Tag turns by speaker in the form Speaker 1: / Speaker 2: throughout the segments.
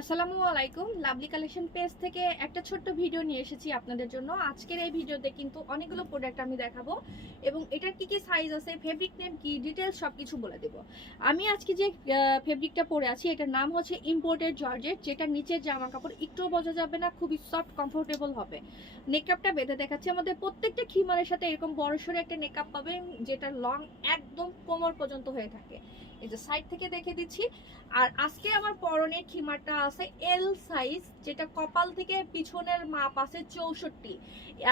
Speaker 1: আসসালামু আলাইকুম। Lovely collection page থেকে একটা ছোট্ট ভিডিও নিয়ে এসেছি আপনাদের জন্য। আজকের এই ভিডিওতে কিন্তু অনেকগুলো প্রোডাক্ট আমি দেখাবো এবং এটার কি কি সাইজ আছে ফেব্রিক নেম কি ডিটেলস সব কিছু বলে দেবো। আমি আজকে যে ফেব্রিকটা পরে আছি, এটার নাম হচ্ছে ইম্পোর্টেড জর্জেট যেটা নিচের জামা কাপড় একটুও বোঝা যাবে না, খুবই সফট কমফোর্টেবল হবে। নেকআপটা বেঁধে দেখাচ্ছি। আমাদের প্রত্যেকটা খিমারের সাথে এরকম বড়সড় একটা নেকআপ পাবেন, যেটা লং একদম কোমর পর্যন্ত হয়ে থাকে। এই যে সাইড থেকে দেখে দিচ্ছি। আর আজকে আমার পরনের খিমারটা আছে এল সাইজ যেটা কপাল থেকে পিছনের মাপ আছে চৌষট্টি।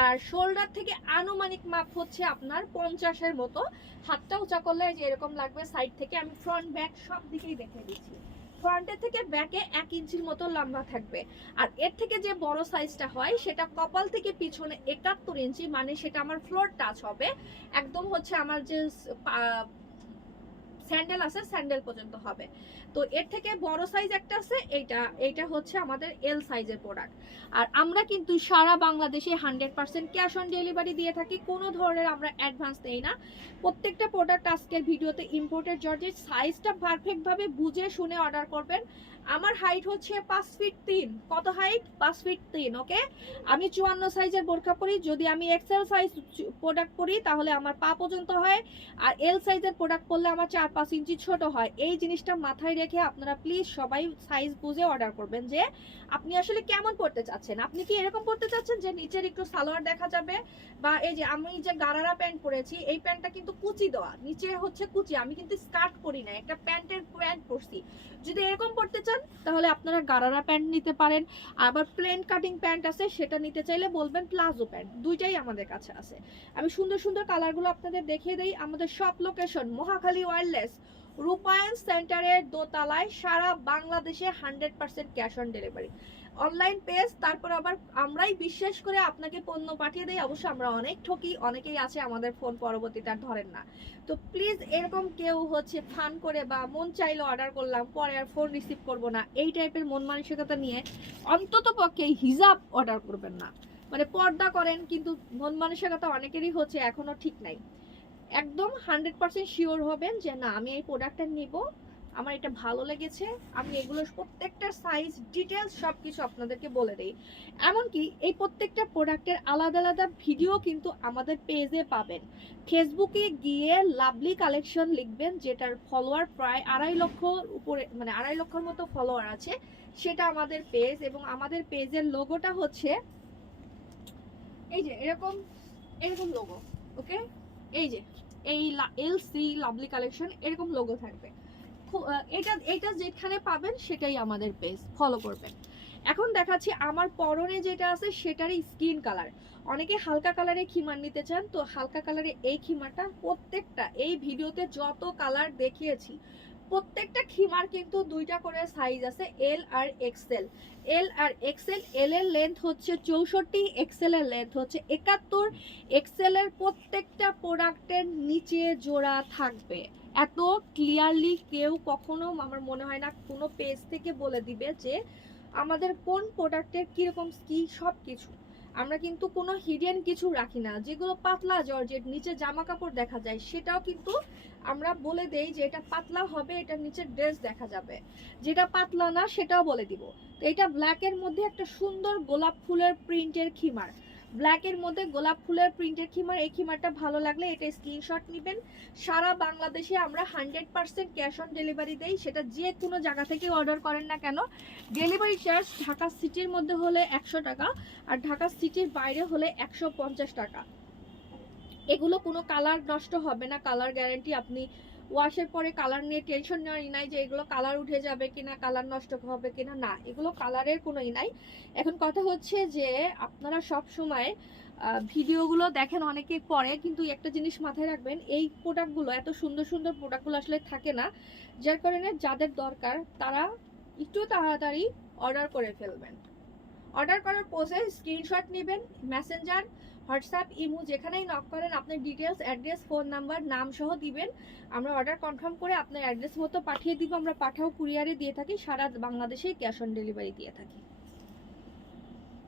Speaker 1: আর শোল্ডার থেকে আনুমানিক মাপ হচ্ছে আপনার পঞ্চাশের মতো। হাতটা উঁচা করলে যে এরকম লাগবে সাইড থেকে আমি ফ্রন্ট ব্যাক সব দিকেই দেখে দিচ্ছি। ফ্রন্টের থেকে ব্যাকে এক ইঞ্চির মতো লম্বা থাকবে। আর এর থেকে যে বড় সাইজটা হয়, সেটা কপাল থেকে পিছনে একাত্তর ইঞ্চি মানে সেটা আমার ফ্লোর টাচ হবে। একদম হচ্ছে আমার যে স্যান্ডেল আছে, স্যান্ডেল পর্যন্ত হবে। তো এর থেকে বড় সাইজ একটা আছে, এইটা এইটা হচ্ছে আমাদের এল সাইজের প্রোডাক্ট আর আমরা কিন্তু সারা বাংলাদেশে hundred percent cash on delivery দিয়ে থাকি, কোনো ধরনের আমরা অ্যাডভান্স নেই না। প্রত্যেকটা প্রোডাক্ট আজকের ভিডিওতে ইম্পোর্টেড জর্জের সাইজটা পারফেক্টভাবে বুঝে, শুনে অর্ডার করবেন। আমার হাইট হচ্ছে পাঁচ ফিট তিন। কত হাইট পাঁচ ফিট তিন ওকে আমি চুয়ান্ন সাইজের বোরখা পরি। যদি আমি এক্সেল সাইজ প্রোডাক্ট পরি, তাহলে আমার পা পর্যন্ত হয়। আর এল সাইজের প্রোডাক্ট পরলে আমার চার পাঁচ ইঞ্চি ছোট হয়, এই জিনিসটা মাথায় রেখে আপনারা প্লিজ সবাই সাইজ বুঝে অর্ডার করবেন যে আপনি আসলে কেমন পড়তে চাচ্ছেন। আপনি কি এরকম পড়তে চাচ্ছেন যে নিচের একটু সালোয়ার দেখা যাবে? বা এই যে আমি যে গারারা প্যান্ট পরেছি, এই প্যান্টটা কিন্তু কুচি দেওয়া, নিচে হচ্ছে কুচি, আমি কিন্তু স্কার্ট পরি না, একটা প্যান্টের প্যান্ট পরছি। যদি এরকম পড়তে চান, তাহলে আপনারা গারারা প্যান্ট নিতে পারেন। আবার প্লেন কাটিং প্যান্ট আছে, সেটা নিতে চাইলে বলবেন প্লাজো প্যান্ট দুইটাই আমাদের কাছে আছে। আমি সুন্দর সুন্দর কালারগুলো আপনাদের দেখিয়ে দিই। আমাদের সব লোকেশন মহাখালী ওয়্যারলেস রূপায়ণ সেন্টারের দোতলায় সারা বাংলাদেশে hundred percent cash on delivery online page তারপর আবার আমরাই বিশ্বাস করে আপনাকে পণ্য পাঠিয়ে দেই। অবশ্য আমরা অনেক ঠকি, অনেকেই আছে আমাদের ফোন পরবর্তীতে আর ধরেন না। তো প্লিজ এরকম কেউ হচ্ছে ফান করে বা মন চাইলো অর্ডার করলাম, পরে আর ফোন রিসিভ করব না। এই টাইপের মন মানসিকতা নিয়ে অন্তত পক্ষে হিজাব অর্ডার করবেন না। মানে পর্দা করেন, কিন্তু মন মানসিকতা অনেকেরই হচ্ছে এখনও ঠিক নাই। একদম হান্ড্রেড পার্সেন্ট শিওর হবেন যে না, আমি এই প্রোডাক্টটা নিব, আমার এটা ভালো লেগেছে, আমি এগুলো প্রত্যেকটা সাইজ ডিটেলস সব কিছু আপনাদেরকে বলে দিই। এমনকি এই প্রত্যেকটা প্রোডাক্টের আলাদা আলাদা ভিডিও কিন্তু আমাদের পেজে পাবেন। ফেসবুকে গিয়ে লাভলি কালেকশন লিখবেন, যেটার ফলোয়ার প্রায় আড়াই লক্ষ উপরে মানে আড়াই লক্ষর মতো ফলোয়ার আছে, সেটা আমাদের পেজ এবং আমাদের পেজের লোগোটা হচ্ছে, এই যে এরকম এরকম লোগো, ওকে? এই যে, এই এল সি লাভলি কালেকশন, এরকম লোগো থাকবে। এটা এটা যেখানে পাবেন সেটাই আমাদের পেজ ফলো করবেন। এখন দেখাচ্ছি আমার পরনে যেটা আছে, সেটারই স্কিন কালার অনেকে হালকা কালারে খিমার নিতে চান, তো হালকা কালারে এই খিমারটা প্রত্যেকটা, এই ভিডিওতে যত কালার দেখিয়েছি প্রত্যেকটা খিমার কিন্তু দুইটা করে সাইজ আছে এল আর এক্সেল এল আর এক্সেল এল এর লেন্থ হচ্ছে চৌষট্টি এক্সেল এর লেন্থ হচ্ছে একাত্তর। এক্সেল এর প্রত্যেকটা প্রোডাক্টের নিচে জোড়া থাকবে। এত ক্লিয়ারলি কেউ কখনো আমার মনে হয় না কোনো পেজ থেকে বলে দিবে যে আমাদের কোন প্রোডাক্টের কীরকম কি সব কিছু আমরা কিন্তু কোনো হিডেন কিছু রাখি না। যেগুলো পাতলা জর্জেট, নিচে জামা কাপড় দেখা যায়, সেটাও কিন্তু আমরা বলে দেই যে এটা পাতলা হবে, এটা নিচে ড্রেস দেখা যাবে। যেটা পাতলা না, সেটাও বলে দিব। তো এটা ব্ল্যাকের মধ্যে একটা সুন্দর গোলাপ ফুলের প্রিন্টের খিমার। ব্ল্যাকের মধ্যে গোলাপ ফুলের প্রিন্টের খিমার, এই খিমারটা ভালো লাগলে এটা স্ক্রিনশট নেবেন। সারা বাংলাদেশে আমরা hundred percent cash on delivery দেই, সেটা যে কোনো জায়গা থেকে অর্ডার করেন না কেন। ডেলিভারি চার্জ ঢাকা সিটির মধ্যে হলে একশো টাকা, আর ঢাকা সিটির বাইরে হলে একশো পঞ্চাশ টাকা। এগুলো কোনো কালার নষ্ট হবে না কালার গ্যারান্টি আপনি ওয়াশের পরে কালার নিয়ে টেনশন নেওয়ার নাই যে এগুলো কালার উঠে যাবে কিনা কালার নষ্ট হবে কিনা, না, এগুলো কালারের কোনো ই নাই। এখন কথা হচ্ছে যে আপনারা সব সময় ভিডিওগুলো দেখেন অনেকে পরে, কিন্তু একটা জিনিস মাথায় রাখবেন, এই প্রোডাক্টগুলো এত সুন্দর সুন্দর প্রোডাক্টগুলো আসলে থাকে না, যার কারণে যাদের দরকার, তারা একটু তাড়াতাড়ি অর্ডার করে ফেলবেন। অর্ডার করার প্রসেস স্ক্রিনশট নেবেন মেসেঞ্জার হোয়াটসঅ্যাপ, ইমো, যেখানেই নক করেন, আপনার ডিটেলস অ্যাড্রেস ফোন নাম্বার নাম সহ দিবেন। আমরা অর্ডার কনফার্ম করে আপনার অ্যাড্রেস মতো পাঠিয়ে দিব। আমরা পাঠাও কুরিয়ারে দিয়ে থাকি, সারা বাংলাদেশে ক্যাশ অন ডেলিভারি দিয়ে থাকি।